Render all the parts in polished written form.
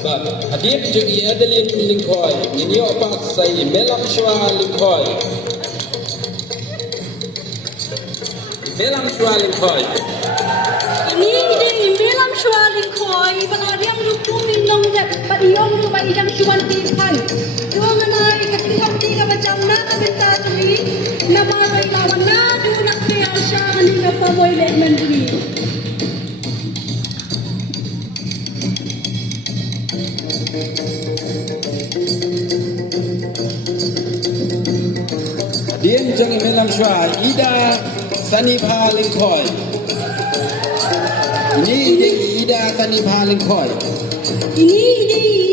But hadip jugi Adeline Lingkoi, ninyo pak say Melam Shwa Lingkoi. Melam Shwa Lingkoi. Ini Melam Shwa Lingkoi, balariam lukum minong jat, padiyong lupa idang Shwan Tipan. Dua menai ketingkat tiga macam nak benta tui, nama lawan na du nak piasya ni kapamoy let menteri. Diem jang Melam Shwa Ida Sanipha Lingkoi. Ini Ida Sanipha Lingkoi. Ini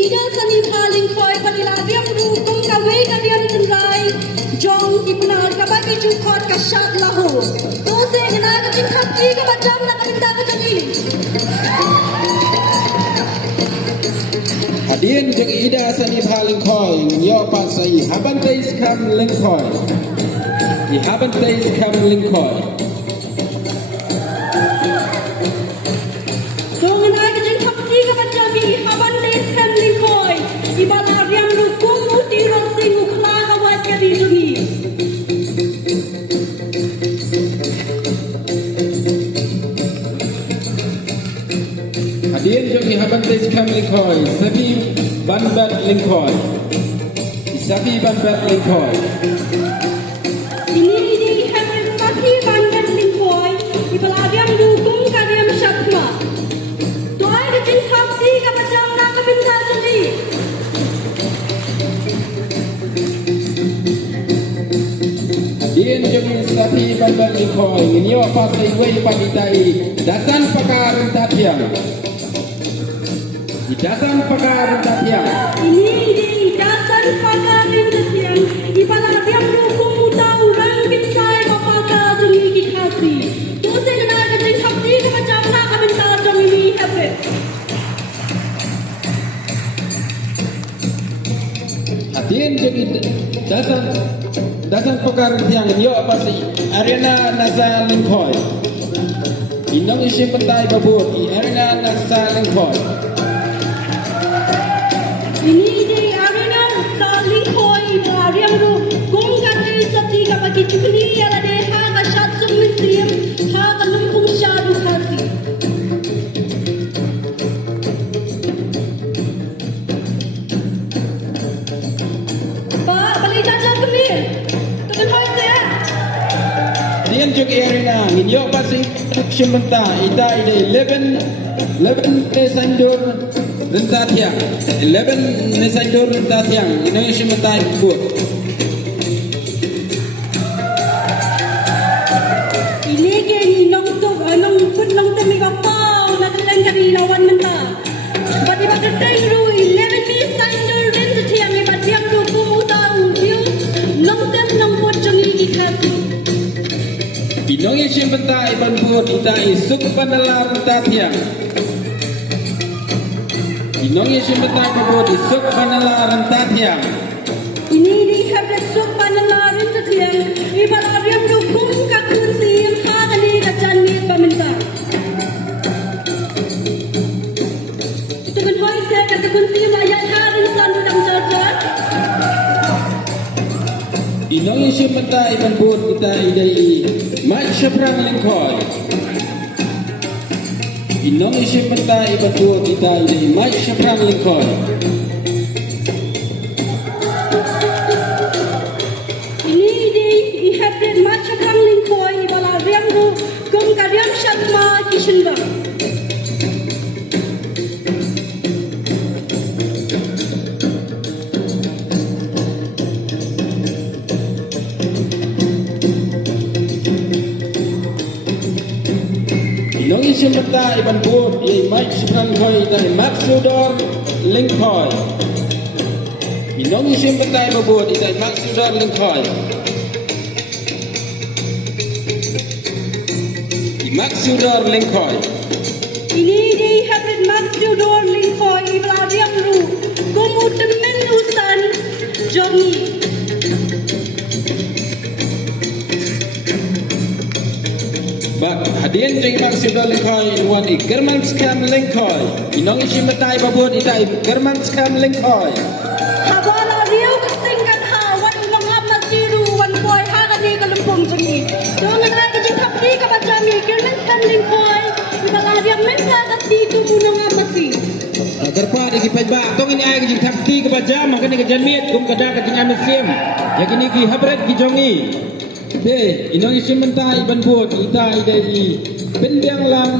Ida Sanipha Lingkoi padilariam lukum kawe kalian tenrai, jong ipnar kabai jukot kasyat lahu. Dose kena ketingkat tiga macam nak benta kecili. Hadien jang Ida Sanipha Lingkoi, ninyo pak say Habantais Kam Lingkoi. Di Habantais Kam Lingkoi. Dongenai ketingkat tiga macam ini Habantais Kam Lingkoi. Ibalariam lukum uti rosing ukla kawat kali dungi. Hadien jang Habantais Kam Lingkoi, Sabi Banbat Lingkoi. Sabi Banbat Lingkoi. Ini Henry Sati Bangan Lingkoi. Ibalariam lukum kariam syatma. Doa ketingkat tiga macam nak benta kecili. Dien jeng Sapi Banbat Lingkoi, ninyo pasai wei paditai dasan pakar tatiang. Di dasan pakar tatiang. Ini di dasar pakarin setiang. Ibalariam lukum utau rang binsai mapaka tungi kikasi. Dosa kena ketingkat tiga macam nak benta jong ini habis. Dien jeng dasan pakar tiang ninyo pasai Arena Nasa Lingkoi. Inong isim pentai babur di Arena Nasa Lingkoi. Ini di arena saling koi Ibalariam lu kung kati sati kapagi cukli ala de ha kasyat sumisiem ha kalumpung syadu kasi. Pak, balik jajan kemir. Tekan hoi saya. Dien jeng Arena ninyo pasai isim pentai ita ide 11 Desember Rentatiang 11 Desember Rentatiang inong isim pentai babur. Ini gini nong tu nong pun nong tu mega pau nak kalian kari lawan menta. Badi badi tengru 11 ni sandor density yang badi yang tu kumutau dia nong tem nong pun jongi dikasi. Inong isim pentai babur ita isuk pandalar Rentatiang. Inong isim pentai babur isuk pandalar Rentatiang. Ini di habis sok panelarin setiang Ibalariam lukum kakun siam hagani kacani pamenta. Itu kan hoi saya kata kun siam ayat harin sandu dang jajar. Inong isim pentai babur ita idai Mike Shaprang Lingkoi. Inong isim pentai babur ita idai Mike Shaprang Lingkoi. Ini di habis macam kang lingkoi Ibalariam lu kum kariam syatma kishinba. Inong isim pentai babur idai Mike Shaprang Lingkoi ita Maksudor Lingkoi. Inong isim pentai babur ita Maksudor Lingkoi. Maksudor Lingkoi. Ini di habis maksudor lingkoi Ibalariam lu kum utemen usan jongi. Bak hadian jeng imak sibla lengkoi luan I german skam lengkoi inong isim betai babut ita I german skam lengkoi Habala riau ketingkat hawan mengap masiru wan boy hagani kalumpung jengi. Jangan lagi jengkap di kabajami kirmen kan lingkoi. Ibala dia mensa kasi tumunong amasi. Gerpa di kipajba tong ini ay jeng takti kebaja makani ke janmiet kum kada ke jeng amesim yakini ki habret ki jongi de inong isim betai ban buat ita ida I pendiang lang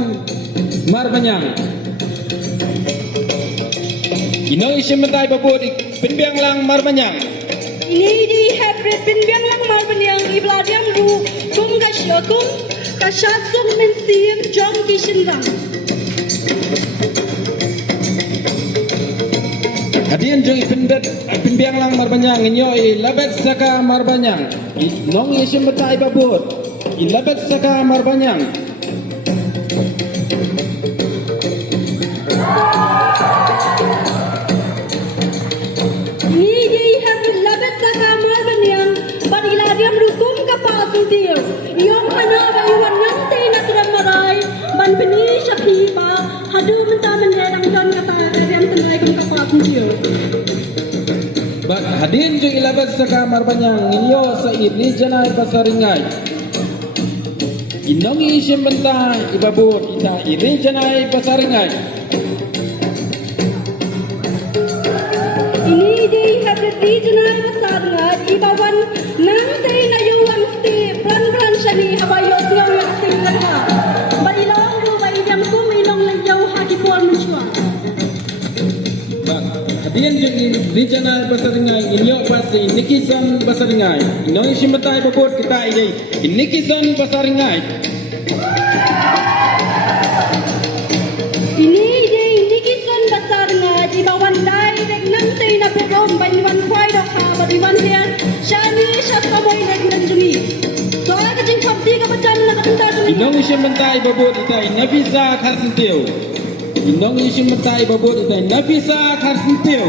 marbanyang inong isim betai babut pendiang lang marbanyang Ini di hybrid pinbiang lang marban yang ibladiam ru kum kasyasum mensim jom kishin lang. hadian jeng pendiang lang marbanyang inyo I labet saka marbanyang inong isim betai babut I labet saka marbanyang Ini di hybrid labet saka marban yang badigladiam ru kum kapasung tiyo. Iyong hana bayuan nanti naturan maray ban beni syakiba hadu mentaman herang don kata ariam tenai kum kapasung tiyo. Bat hadian jeng ilabet saka marbanyang inyo sa ini janay pasaringay inong isim benta ibabut ita ini janay pasaringay Ini di hybrid regional besar ngat ibawan nanti na yuan sti plan shani habayot ngaw yang tinggal ka. Badilang ru bayam kum ilong na yaw hakipor menchua. Bat hadian jeng janay pasaringay inyo pasti nikisan pasaringay inong isim benta ibabut kita ini nikisan pasaringay Ini di nikisan besar ngat ibawan direct nanti na pedom bayuan kwai dok ha badiwan hian shani shasamoy nek nanjumi. Soal kecing kapti kapacan na kapenta jumi. inong isim benta ibabut ita nafisa karsintiw inong isim benta ibabut ita nafisa karsintiw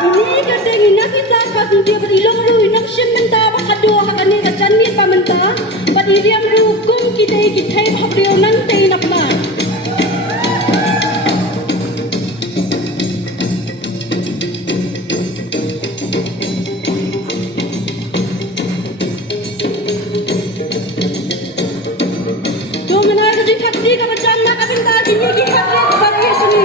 Ini kadang ina kita pasang dia berilong ru inang shin menta bakado hakani kacan ni pamenta badiriam ru kum kita habrio nanti napna. Jangan ada di kapti kapacan na kapenta kini kita bagi sini.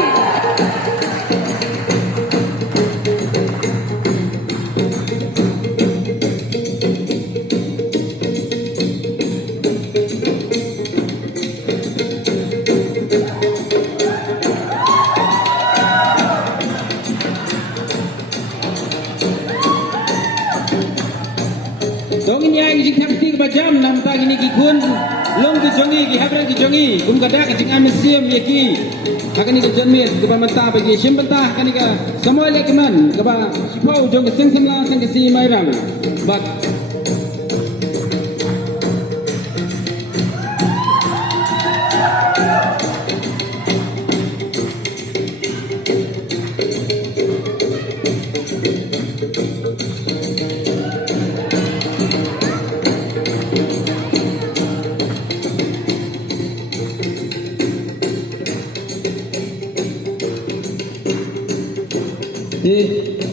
Dong ini ay jing takti bajam nam tag ini kikun long ki jongi ki habra ki jongi kum kada ka jing amesiam yaki akani ka janmit ka ba mata bagi simbenta kani ka samoy lekman ka ba sipau jong sing sing lang sang si mairang but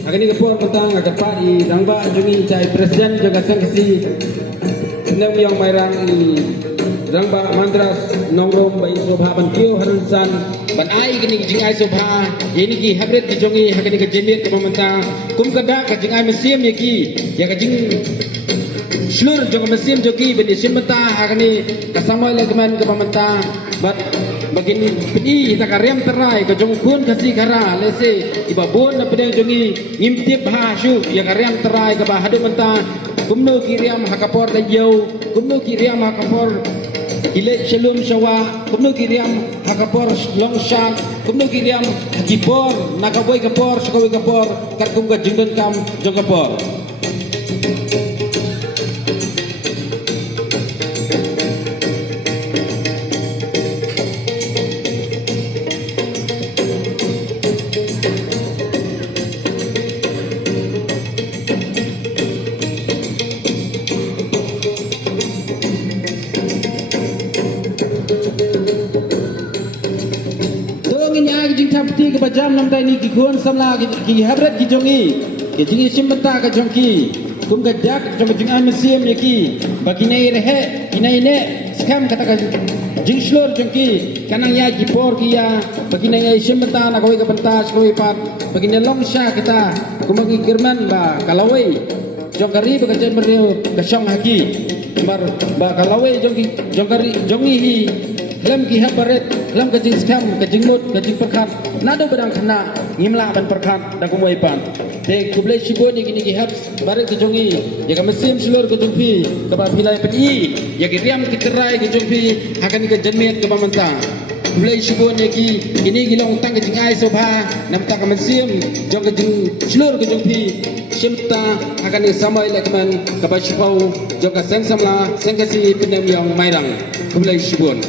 agani kapur petang agak I rangba jungi cai presiden jaga sangsi nem yang mairang I rangba mandras nongrom bai sobha ban kio harunsan ban ai gini jing ai sobha ini ki habret ki jongi agani ka jemir ka mamanta kum kada ka jing ai mesim yaki ya ka jing slur jong mesim joki beni simata agani kasamoy lagman ka mamanta bat bagini peni ta karem terai ka jong kun kasi kara lese ibabon na pedang jongi ngimtip ha shu ya karem terai ka bahadu menta kumno kiriam hakapor da yau kumno kiriam hakapor ile shalom shawa kumno kiriam hakapor long shan kumno kiriam hakipor nakaboy kapor shakaboy kapor karkum ka jingdon kam jong kapor jam nam tai ni ki khon samla ki habrat ki jongi ki jingi simbenta ka jongki kum ka jak jong jing am siam ye ki bakine rehe inai ne skam kata ka jing slor jongki kanang ya ki por ki ya bakine ngai simbenta na koi ka pentas koi pat bakine long sha kita kumagi kirman ba kalawai jongkari ba ka jen beriu ka shong haki ba kalawai jongkari jongi hi lem ki habaret lem ka jing skam ka jing mut ka jing perkat nado badang khana ngimla ban perkat da ko moi pan te kuble shibo ni kini ki hab baret ki jongi ya ka mesim slor ka jongpi ka ba pilai pedi ya ki riam ki terai ki jongpi hakan ka jenmet ka mamanta kuble shibo ni ki kini ki long tang ka jing ai sobha nam ta ka mesim jong ka jing slor ka jongpi shimta hakan ni samai lekman ka ba shipau jong ka sen samla sen ka si penem yang mairang kuble shibon